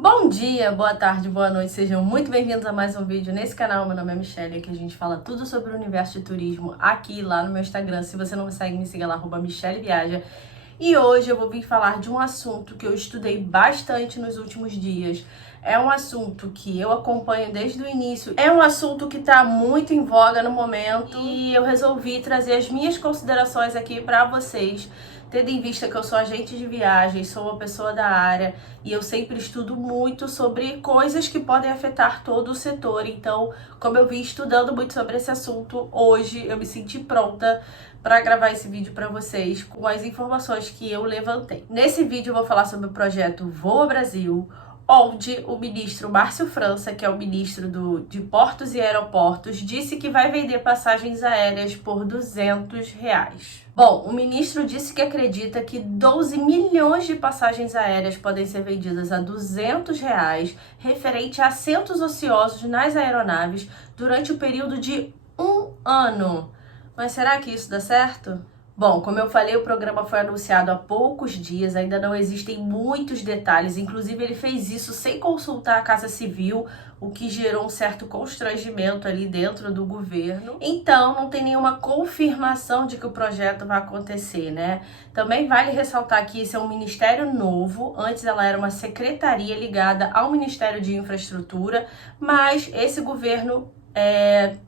Bom dia, boa tarde, boa noite, sejam muito bem-vindos a mais um vídeo nesse canal. Meu nome é Michelle e aqui a gente fala tudo sobre o universo de turismo aqui e lá no meu Instagram. Se você não me segue, me siga lá, @MichelleViaja. E hoje eu vou vir falar de um assunto que eu estudei bastante nos últimos dias. É um assunto que eu acompanho desde o início. É um assunto que está muito em voga no momento e eu resolvi trazer as minhas considerações aqui para vocês, tendo em vista que eu sou agente de viagens, sou uma pessoa da área e eu sempre estudo muito sobre coisas que podem afetar todo o setor. Então, como eu vim estudando muito sobre esse assunto, hoje eu me senti pronta para gravar esse vídeo para vocês com as informações que eu levantei. Nesse vídeo eu vou falar sobre o projeto Voa Brasil, onde o ministro Márcio França, que é o ministro de Portos e Aeroportos, disse que vai vender passagens aéreas por R$ 200. Bom, o ministro disse que acredita que 12 milhões de passagens aéreas podem ser vendidas a R$ 200, referente a assentos ociosos nas aeronaves durante o período de um ano. Mas será que isso dá certo? Bom, como eu falei, o programa foi anunciado há poucos dias, ainda não existem muitos detalhes, inclusive ele fez isso sem consultar a Casa Civil, o que gerou um certo constrangimento ali dentro do governo. Então, não tem nenhuma confirmação de que o projeto vai acontecer, né? Também vale ressaltar que esse é um ministério novo, antes ela era uma secretaria ligada ao Ministério de Infraestrutura, mas esse governo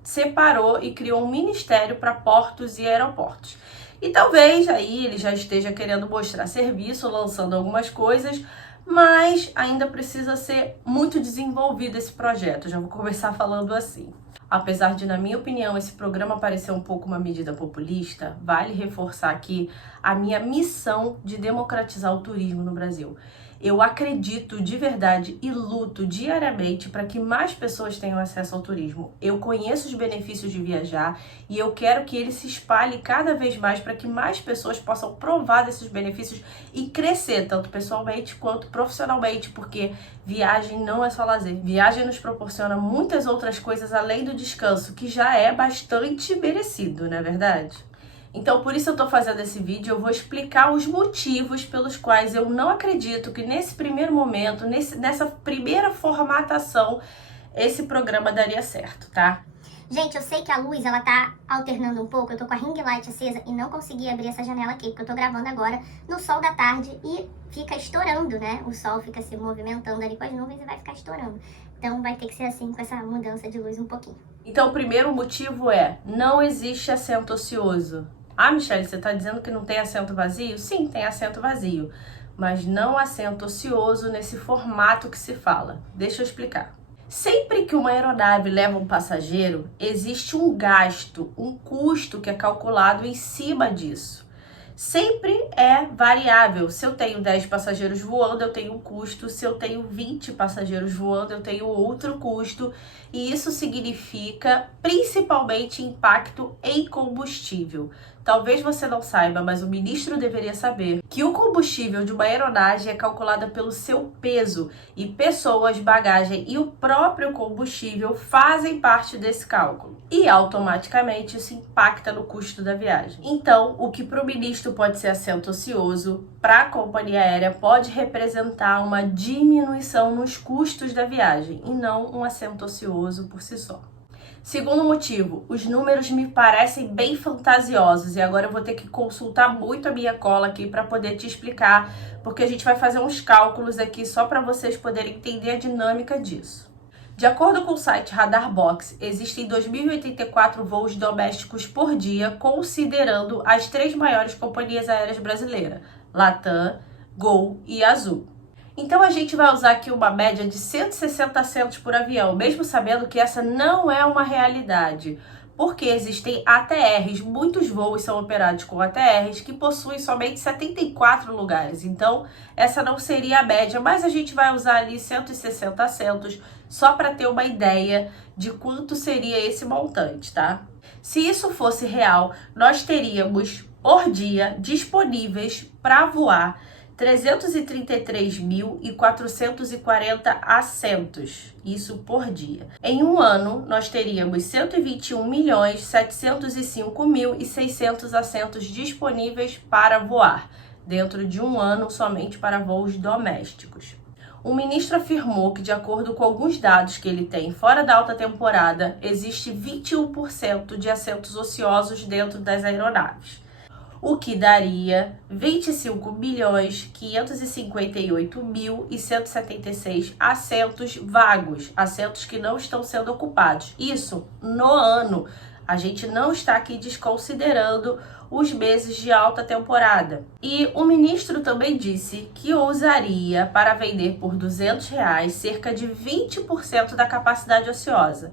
separou e criou um ministério para portos e aeroportos. E talvez aí ele já esteja querendo mostrar serviço, lançando algumas coisas, mas ainda precisa ser muito desenvolvido esse projeto. Já vou começar falando assim. Apesar de, na minha opinião, esse programa parecer um pouco uma medida populista, vale reforçar aqui a minha missão de democratizar o turismo no Brasil. Eu acredito de verdade e luto diariamente para que mais pessoas tenham acesso ao turismo. Eu conheço os benefícios de viajar e eu quero que ele se espalhe cada vez mais para que mais pessoas possam provar desses benefícios e crescer, tanto pessoalmente quanto profissionalmente, porque viagem não é só lazer. Viagem nos proporciona muitas outras coisas além do descanso, que já é bastante merecido, não é verdade? Então, por isso eu tô fazendo esse vídeo, eu vou explicar os motivos pelos quais eu não acredito que nesse primeiro momento, nessa primeira formatação, esse programa daria certo, tá? Gente, eu sei que a luz, ela tá alternando um pouco, eu tô com a ring light acesa e não consegui abrir essa janela aqui, porque eu tô gravando agora no sol da tarde e fica estourando, né? O sol fica se movimentando ali com as nuvens e vai ficar estourando. Então vai ter que ser assim com essa mudança de luz um pouquinho. Então, o primeiro motivo é, não existe assento ocioso. Ah, Michelle, você tá dizendo que não tem assento vazio? Sim, tem assento vazio, mas não assento ocioso nesse formato que se fala. Deixa eu explicar. Sempre que uma aeronave leva um passageiro, existe um gasto, um custo que é calculado em cima disso. Sempre é variável. Se eu tenho 10 passageiros voando, eu tenho um custo. Se eu tenho 20 passageiros voando, eu tenho outro custo. E isso significa principalmente impacto em combustível. Talvez você não saiba, mas o ministro deveria saber que o combustível de uma aeronave é calculado pelo seu peso e pessoas, bagagem e o próprio combustível fazem parte desse cálculo. E automaticamente isso impacta no custo da viagem. Então, o que para o ministro pode ser assento ocioso, para a companhia aérea pode representar uma diminuição nos custos da viagem e não um assento ocioso por si só. Segundo motivo, os números me parecem bem fantasiosos e agora eu vou ter que consultar muito a minha cola aqui para poder te explicar, porque a gente vai fazer uns cálculos aqui só para vocês poderem entender a dinâmica disso. De acordo com o site Radarbox, existem 2.084 voos domésticos por dia, considerando as 3 maiores companhias aéreas brasileiras, Latam, Gol e Azul. Então a gente vai usar aqui uma média de 160 assentos por avião, mesmo sabendo que essa não é uma realidade, porque existem ATRs, muitos voos são operados com ATRs que possuem somente 74 lugares, então essa não seria a média, mas a gente vai usar ali 160 assentos só para ter uma ideia de quanto seria esse montante, tá? Se isso fosse real, nós teríamos por dia disponíveis para voar 333.440 assentos, isso por dia. Em um ano, nós teríamos 121.705.600 assentos disponíveis para voar, dentro de um ano somente para voos domésticos. O ministro afirmou que, de acordo com alguns dados que ele tem, fora da alta temporada, existe 21% de assentos ociosos dentro das aeronaves, o que daria 25.558.176 assentos vagos, assentos que não estão sendo ocupados. Isso no ano. A gente não está aqui desconsiderando os meses de alta temporada. E o ministro também disse que ousaria para vender por R$200 cerca de 20% da capacidade ociosa.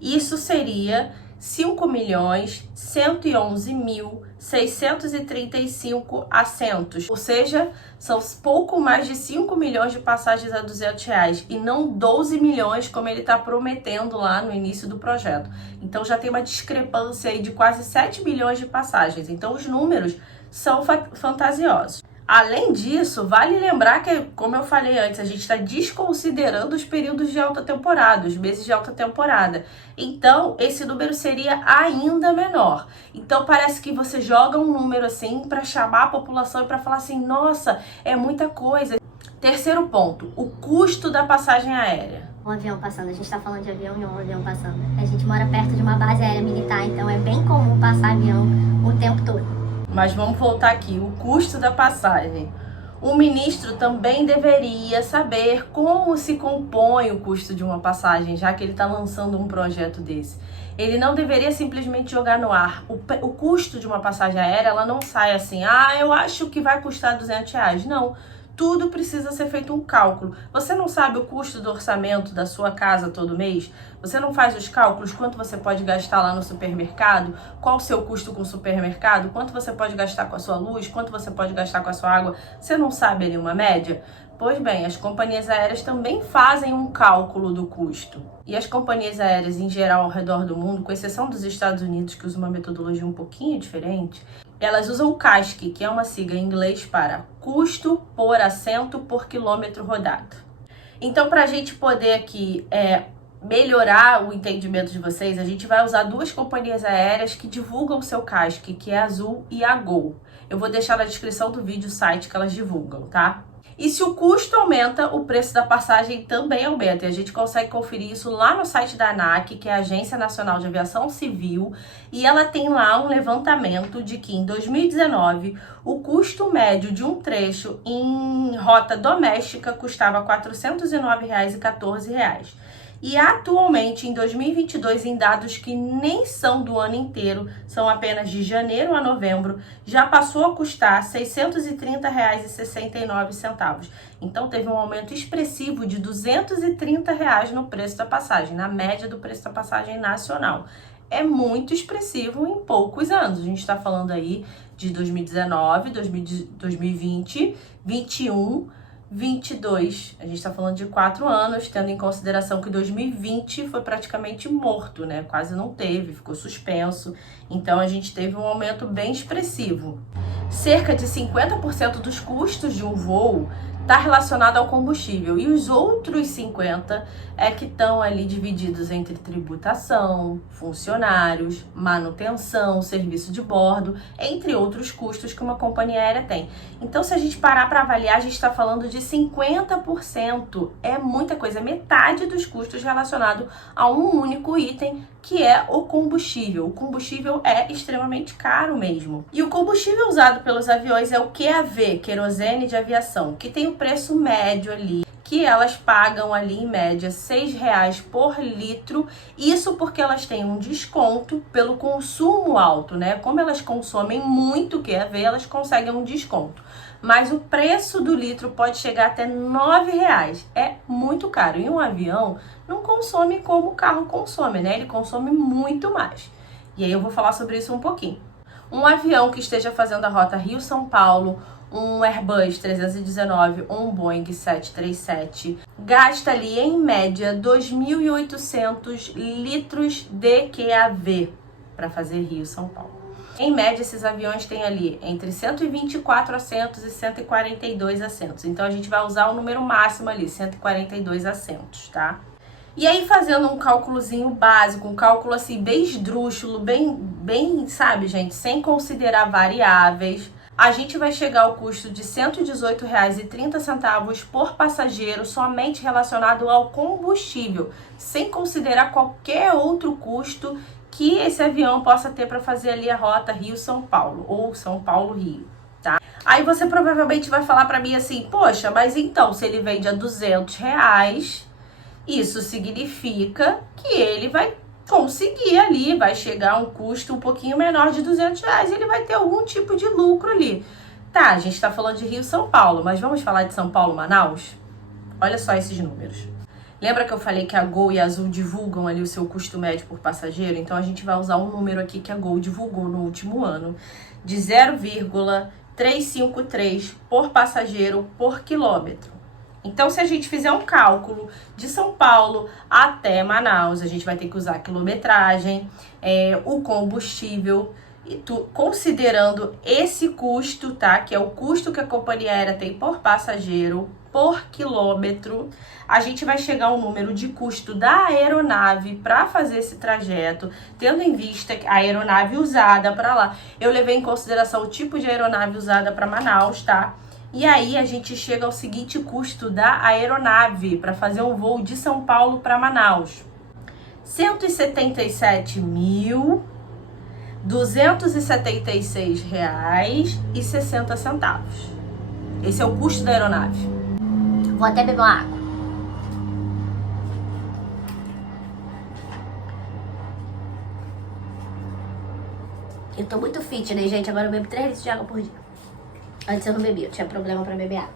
Isso seria 5.111.635 assentos, ou seja, são pouco mais de 5 milhões de passagens a R$200 e não 12 milhões como ele está prometendo lá no início do projeto. Então já tem uma discrepância aí de quase 7 milhões de passagens, então os números são fantasiosos. Além disso, vale lembrar que, como eu falei antes, a gente está desconsiderando os períodos de alta temporada, os meses de alta temporada. Então, esse número seria ainda menor. Então, parece que você joga um número assim para chamar a população e para falar assim, nossa, é muita coisa. Terceiro ponto, o custo da passagem aérea. Um avião passando, a gente tá falando de avião e um avião passando. A gente mora perto de uma base aérea militar, então é bem comum passar avião o tempo todo. Mas vamos voltar aqui, o custo da passagem. O ministro também deveria saber como se compõe o custo de uma passagem, já que ele está lançando um projeto desse. Ele não deveria simplesmente jogar no ar. O custo de uma passagem aérea, ela não sai assim, eu acho que vai custar R$200. Não. Tudo precisa ser feito um cálculo. Você não sabe o custo do orçamento da sua casa todo mês? Você não faz os cálculos? Quanto você pode gastar lá no supermercado? Qual o seu custo com o supermercado? Quanto você pode gastar com a sua luz? Quanto você pode gastar com a sua água? Você não sabe ali uma média? Pois bem, as companhias aéreas também fazem um cálculo do custo. E as companhias aéreas em geral ao redor do mundo, com exceção dos Estados Unidos, que usam uma metodologia um pouquinho diferente, elas usam o CASK, que é uma sigla em inglês para custo por assento por quilômetro rodado. Então, para a gente poder aqui melhorar o entendimento de vocês, a gente vai usar duas companhias aéreas que divulgam o seu CASK, que é a Azul e a Gol. Eu vou deixar na descrição do vídeo o site que elas divulgam, tá? E se o custo aumenta, o preço da passagem também aumenta. E a gente consegue conferir isso lá no site da ANAC, que é a Agência Nacional de Aviação Civil. E ela tem lá um levantamento de que em 2019, o custo médio de um trecho em rota doméstica custava R$ 409,14. E atualmente, em 2022, em dados que nem são do ano inteiro, são apenas de janeiro a novembro, já passou a custar R$ 630,69. Então, teve um aumento expressivo de R$ 230 no preço da passagem, na média do preço da passagem nacional. É muito expressivo em poucos anos. A gente está falando aí de 2019, 2020, 2021... 22, a gente está falando de 4 anos, tendo em consideração que 2020 foi praticamente morto, né? Quase não teve, ficou suspenso. Então a gente teve um aumento bem expressivo. Cerca de 50% dos custos de um voo está relacionado ao combustível e os outros 50% é que estão ali divididos entre tributação, funcionários, manutenção, serviço de bordo, entre outros custos que uma companhia aérea tem. Então, se a gente parar para avaliar, a gente está falando de 50%. É muita coisa, metade dos custos relacionado a um único item, que é o combustível. O combustível é extremamente caro mesmo. E o combustível usado pelos aviões é o QAV, querosene de aviação, que tem o preço médio ali, que elas pagam ali em média R$ 6,00 por litro, isso porque elas têm um desconto pelo consumo alto, né? Como elas consomem muito QAV, elas conseguem um desconto. Mas o preço do litro pode chegar até R$ 9,00. É muito caro. E um avião não consome como o carro consome, né? Ele consome muito mais. E aí eu vou falar sobre isso um pouquinho. Um avião que esteja fazendo a rota Rio-São Paulo, um Airbus 319 ou um Boeing 737, gasta ali em média 2.800 litros de QAV para fazer Rio-São Paulo. Em média, esses aviões têm ali entre 124 assentos e 142 assentos. Então, a gente vai usar o número máximo ali, 142 assentos, tá? E aí, fazendo um cálculozinho básico, um cálculo assim bem esdrúxulo, bem, sabe, gente, sem considerar variáveis, a gente vai chegar ao custo de R$ 118,30 por passageiro somente relacionado ao combustível, sem considerar qualquer outro custo que esse avião possa ter para fazer ali a rota Rio-São Paulo ou São Paulo-Rio, tá? Aí você provavelmente vai falar para mim assim, poxa, mas então se ele vende a R$200, isso significa que ele vai conseguir ali, vai chegar a um custo um pouquinho menor de R$200, ele vai ter algum tipo de lucro ali. Tá, a gente tá falando de Rio-São Paulo, mas vamos falar de São Paulo-Manaus? Olha só esses números. Lembra que eu falei que a Gol e a Azul divulgam ali o seu custo médio por passageiro? Então a gente vai usar um número aqui que a Gol divulgou no último ano, de 0,353 por passageiro por quilômetro. Então, se a gente fizer um cálculo de São Paulo até Manaus, a gente vai ter que usar a quilometragem, o combustível, e considerando esse custo, tá? Que é o custo que a companhia aérea tem por passageiro, por quilômetro, a gente vai chegar ao número de custo da aeronave para fazer esse trajeto, tendo em vista a aeronave usada para lá. Eu levei em consideração o tipo de aeronave usada para Manaus, tá? E aí a gente chega ao seguinte custo da aeronave para fazer um voo de São Paulo para Manaus: R$ 177.276,60. Esse é o custo da aeronave. Vou até beber uma água. Eu tô muito fit, né, gente? Agora eu bebo 3 litros de água por dia. Antes eu não bebia, eu tinha problema pra beber água.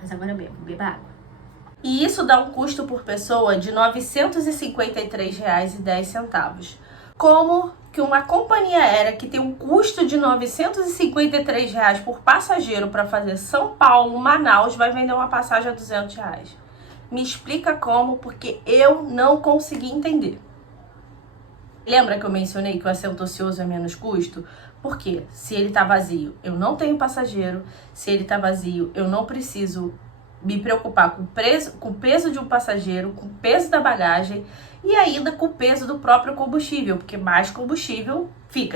Mas agora eu bebo água. E isso dá um custo por pessoa de R$ 953,10. Como que uma companhia aérea que tem um custo de R$ 953 por passageiro para fazer São Paulo, Manaus, vai vender uma passagem a R$200? Me explica como, porque eu não consegui entender. Lembra que eu mencionei que o assento ocioso é menos custo? Porque se ele tá vazio, eu não tenho passageiro. Se ele tá vazio, eu não preciso me preocupar com o peso de um passageiro, com o peso da bagagem e ainda com o peso do próprio combustível, porque mais combustível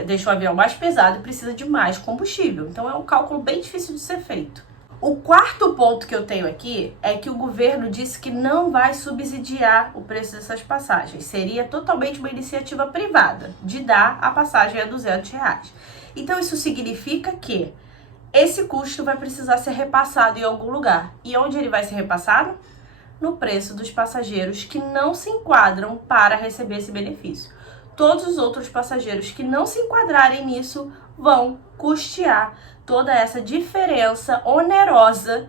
deixa o avião mais pesado e precisa de mais combustível. Então é um cálculo bem difícil de ser feito. O quarto ponto que eu tenho aqui é que o governo disse que não vai subsidiar o preço dessas passagens. Seria totalmente uma iniciativa privada de dar a passagem a R$200. Então isso significa que esse custo vai precisar ser repassado em algum lugar. E onde ele vai ser repassado? No preço dos passageiros que não se enquadram para receber esse benefício. Todos os outros passageiros que não se enquadrarem nisso vão custear toda essa diferença onerosa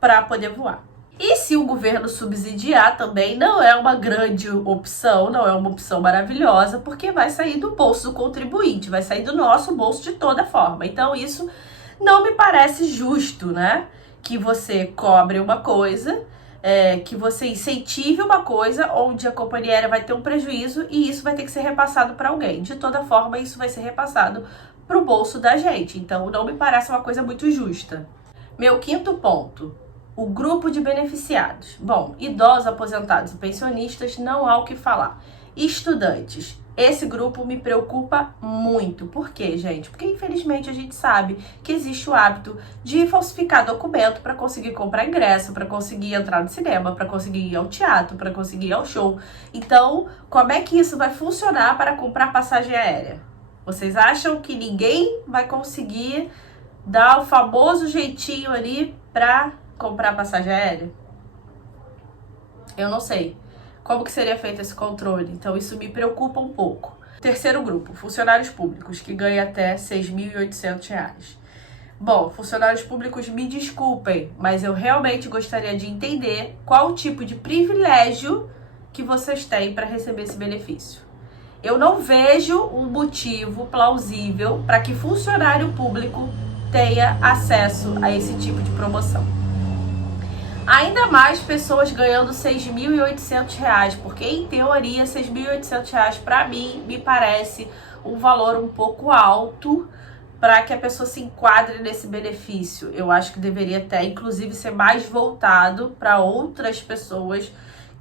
para poder voar. E se o governo subsidiar também não é uma grande opção, não é uma opção maravilhosa, porque vai sair do bolso do contribuinte, vai sair do nosso bolso de toda forma. Então isso não me parece justo, né? Que você cobre uma coisa, que você incentive uma coisa onde a companhia aérea vai ter um prejuízo e isso vai ter que ser repassado para alguém. De toda forma, isso vai ser repassado para o bolso da gente. Então, não me parece uma coisa muito justa. Meu quinto ponto: o grupo de beneficiados. Bom, idosos, aposentados e pensionistas, não há o que falar. Estudantes. Esse grupo me preocupa muito. Por quê, gente? Porque, infelizmente, a gente sabe que existe o hábito de falsificar documento para conseguir comprar ingresso, para conseguir entrar no cinema, para conseguir ir ao teatro, para conseguir ir ao show. Então, como é que isso vai funcionar para comprar passagem aérea? Vocês acham que ninguém vai conseguir dar o famoso jeitinho ali para comprar passagem aérea? Eu não sei. Como que seria feito esse controle? Então isso me preocupa um pouco. Terceiro grupo, funcionários públicos, que ganham até R$ 6.800. Bom, funcionários públicos, me desculpem, mas eu realmente gostaria de entender qual o tipo de privilégio que vocês têm para receber esse benefício. Eu não vejo um motivo plausível para que funcionário público tenha acesso a esse tipo de promoção. Ainda mais pessoas ganhando R$ 6.800, porque em teoria R$ 6.800 para mim me parece um valor um pouco alto para que a pessoa se enquadre nesse benefício. Eu acho que deveria até inclusive ser mais voltado para outras pessoas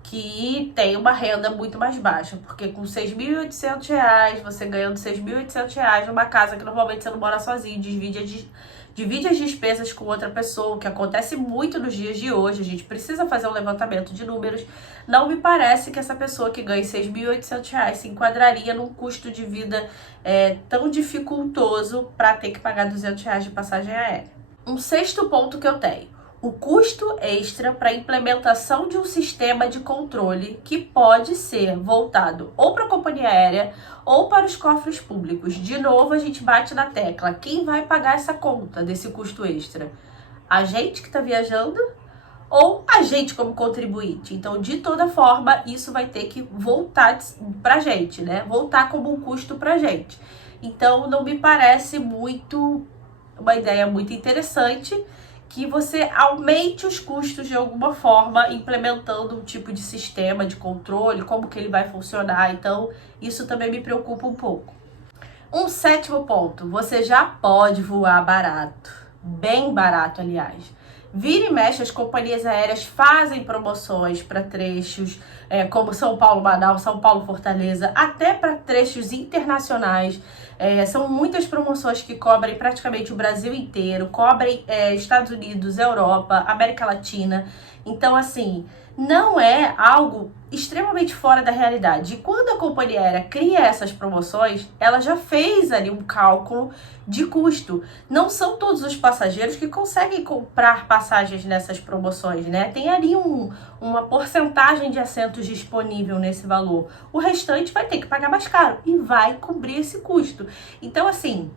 que tem uma renda muito mais baixa, porque com R$6.800, você ganhando R$6.800 numa casa que normalmente você não mora sozinho, divide as despesas com outra pessoa, o que acontece muito nos dias de hoje, a gente precisa fazer um levantamento de números. Não me parece que essa pessoa que ganha R$6.800 se enquadraria num custo de vida tão dificultoso para ter que pagar R$200 de passagem aérea. Um sexto ponto que eu tenho: o custo extra para a implementação de um sistema de controle que pode ser voltado ou para a companhia aérea ou para os cofres públicos. De novo, a gente bate na tecla: quem vai pagar essa conta desse custo extra? A gente que está viajando ou a gente como contribuinte? Então, de toda forma, isso vai ter que voltar para a gente, né? Voltar como um custo para a gente. Então, não me parece uma ideia muito interessante que você aumente os custos de alguma forma, implementando um tipo de sistema de controle, como que ele vai funcionar. Então, isso também me preocupa um pouco. Um sétimo ponto: você já pode voar barato, bem barato, aliás. Vira e mexe, as companhias aéreas fazem promoções para trechos como São Paulo-Manaus, São Paulo-Fortaleza, até para trechos internacionais. São muitas promoções que cobrem praticamente o Brasil inteiro, cobrem Estados Unidos, Europa, América Latina. Então, assim, não é algo extremamente fora da realidade. E quando a companhia aérea cria essas promoções, ela já fez ali um cálculo de custo. Não são todos os passageiros que conseguem comprar passagens nessas promoções, né? Tem ali uma porcentagem de assentos disponível nesse valor. O restante vai ter que pagar mais caro e vai cobrir esse custo. Então, assim,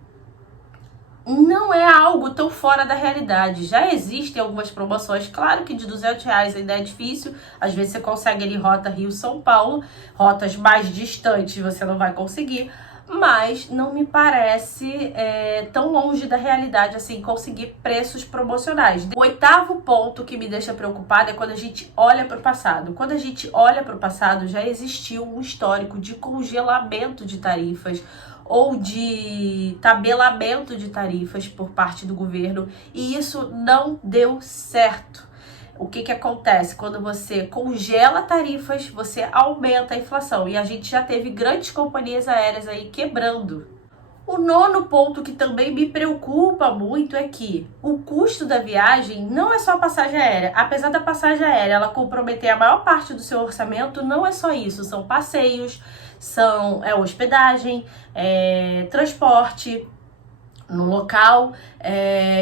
não é algo tão fora da realidade. Já existem algumas promoções, claro que de R$200 ainda é difícil. Às vezes você consegue ali rota Rio-São Paulo, rotas mais distantes você não vai conseguir, mas não me parece tão longe da realidade assim conseguir preços promocionais. O oitavo ponto que me deixa preocupada é quando a gente olha para o passado. Quando a gente olha para o passado, já existiu um histórico de congelamento de tarifas ou de tabelamento de tarifas por parte do governo, e isso não deu certo. O que acontece? Quando você congela tarifas, você aumenta a inflação, e a gente já teve grandes companhias aéreas aí quebrando. O nono ponto que também me preocupa muito é que o custo da viagem não é só a passagem aérea. Apesar da passagem aérea ela comprometer a maior parte do seu orçamento, não é só isso. São passeios, são hospedagem, transporte no local,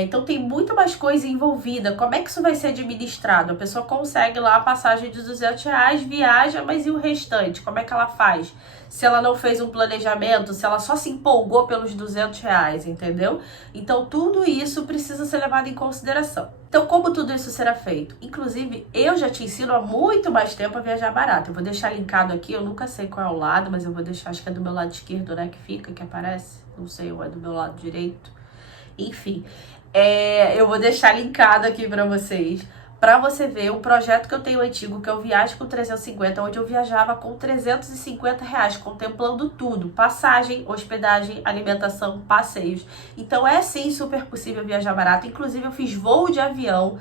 então tem muito mais coisa envolvida. Como é que isso vai ser administrado? A pessoa consegue lá a passagem de R$200, viaja, mas e o restante? Como é que ela faz? Se ela não fez um planejamento, se ela só se empolgou pelos R$200, entendeu? Então tudo isso precisa ser levado em consideração. Então, como tudo isso será feito? Inclusive, eu já te ensino há muito mais tempo a viajar barato. Eu vou deixar linkado aqui, eu nunca sei qual é o lado, mas eu vou deixar, acho que é do meu lado esquerdo, né, que aparece. Não sei, ou é do meu lado direito. Enfim, eu vou deixar linkado aqui pra você ver o projeto que eu tenho antigo, que é o Viagem com 350, onde eu viajava com R$350, contemplando tudo: passagem, hospedagem, alimentação, passeios. Então é sim super possível viajar barato. Inclusive eu fiz voo de avião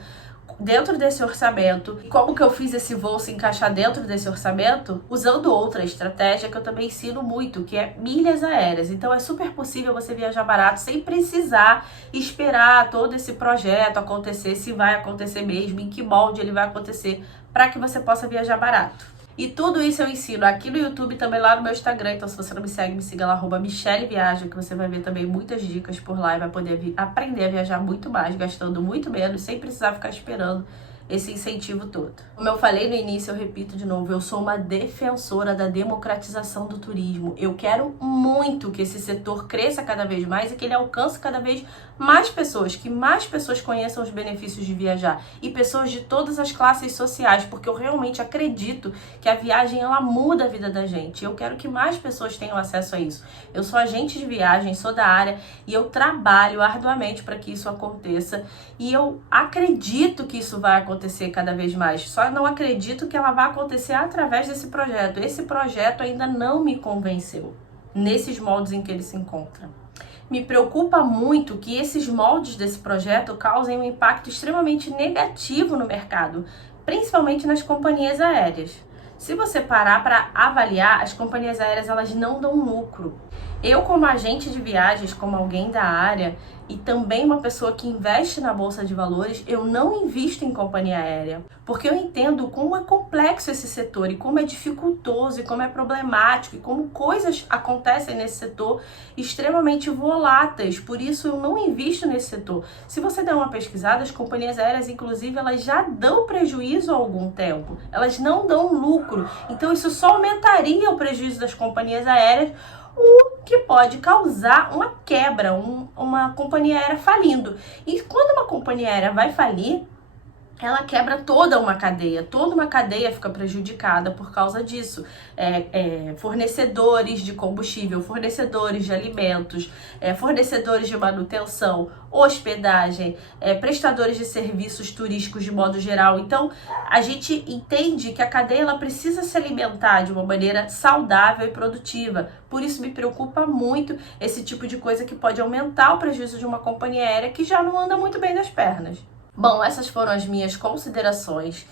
dentro desse orçamento. E como que eu fiz esse voo se encaixar dentro desse orçamento? Usando outra estratégia que eu também ensino muito, que é milhas aéreas. Então é super possível você viajar barato sem precisar esperar todo esse projeto acontecer, se vai acontecer mesmo, em que molde ele vai acontecer, para que você possa viajar barato. E tudo isso eu ensino aqui no YouTube, também lá no meu Instagram. Então, se você não me segue, me siga lá, @MichelleViaja, que você vai ver também muitas dicas por lá e vai poder aprender a viajar muito mais, gastando muito menos, sem precisar ficar esperando esse incentivo todo. Como eu falei no início, eu repito de novo, eu sou uma defensora da democratização do turismo. Eu quero muito que esse setor cresça cada vez mais e que ele alcance cada vez mais pessoas, que mais pessoas conheçam os benefícios de viajar, e pessoas de todas as classes sociais, porque eu realmente acredito que a viagem ela muda a vida da gente. Eu quero que mais pessoas tenham acesso a isso. Eu sou agente de viagem, sou da área e eu trabalho arduamente para que isso aconteça, e eu acredito que isso vai acontecer cada vez mais. Só não acredito que ela vai acontecer através desse projeto. Esse projeto ainda não me convenceu nesses moldes em que ele se encontra. Me preocupa muito que esses moldes desse projeto causem um impacto extremamente negativo no mercado, principalmente nas companhias aéreas. Se você parar para avaliar, as companhias aéreas elas não dão lucro. Eu, como agente de viagens, como alguém da área e também uma pessoa que investe na bolsa de valores, eu não invisto em companhia aérea, porque eu entendo como é complexo esse setor e como é dificultoso e como é problemático e como coisas acontecem nesse setor extremamente voláteis. Por isso eu não invisto nesse setor. Se você der uma pesquisada, as companhias aéreas, inclusive, elas já dão prejuízo há algum tempo. Elas não dão lucro. Então isso só aumentaria o prejuízo das companhias aéreas, o que pode causar uma quebra, uma companhia aérea falindo. E quando uma companhia aérea vai falir, ela quebra toda uma cadeia fica prejudicada por causa disso. Fornecedores de combustível, fornecedores de alimentos, fornecedores de manutenção, hospedagem, prestadores de serviços turísticos de modo geral. Então, a gente entende que a cadeia ela precisa se alimentar de uma maneira saudável e produtiva. Por isso me preocupa muito esse tipo de coisa que pode aumentar o prejuízo de uma companhia aérea que já não anda muito bem das pernas. Bom, essas foram as minhas considerações.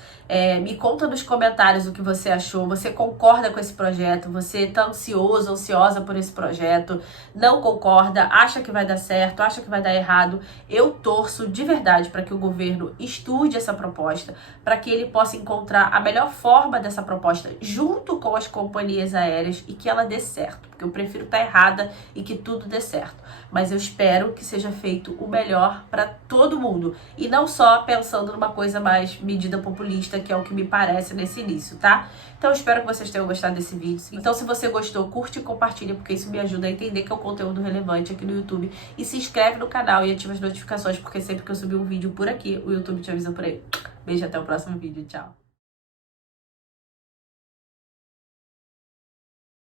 Me conta nos comentários o que você achou. Você concorda com esse projeto? Você está ansioso, ansiosa por esse projeto? Não concorda? Acha que vai dar certo? Acha que vai dar errado? Eu torço de verdade para que o governo estude essa proposta, para que ele possa encontrar a melhor forma dessa proposta junto com as companhias aéreas e que ela dê certo. Porque eu prefiro estar errada e que tudo dê certo. Mas eu espero que seja feito o melhor para todo mundo. E não só pensando numa coisa mais medida populista, que é o que me parece nesse início, tá? Então eu espero que vocês tenham gostado desse vídeo. Então se você gostou, curte e compartilha, porque isso me ajuda a entender que é um conteúdo relevante aqui no YouTube. E se inscreve no canal e ativa as notificações, porque sempre que eu subir um vídeo por aqui, o YouTube te avisa por aí. Beijo, até o próximo vídeo. Tchau!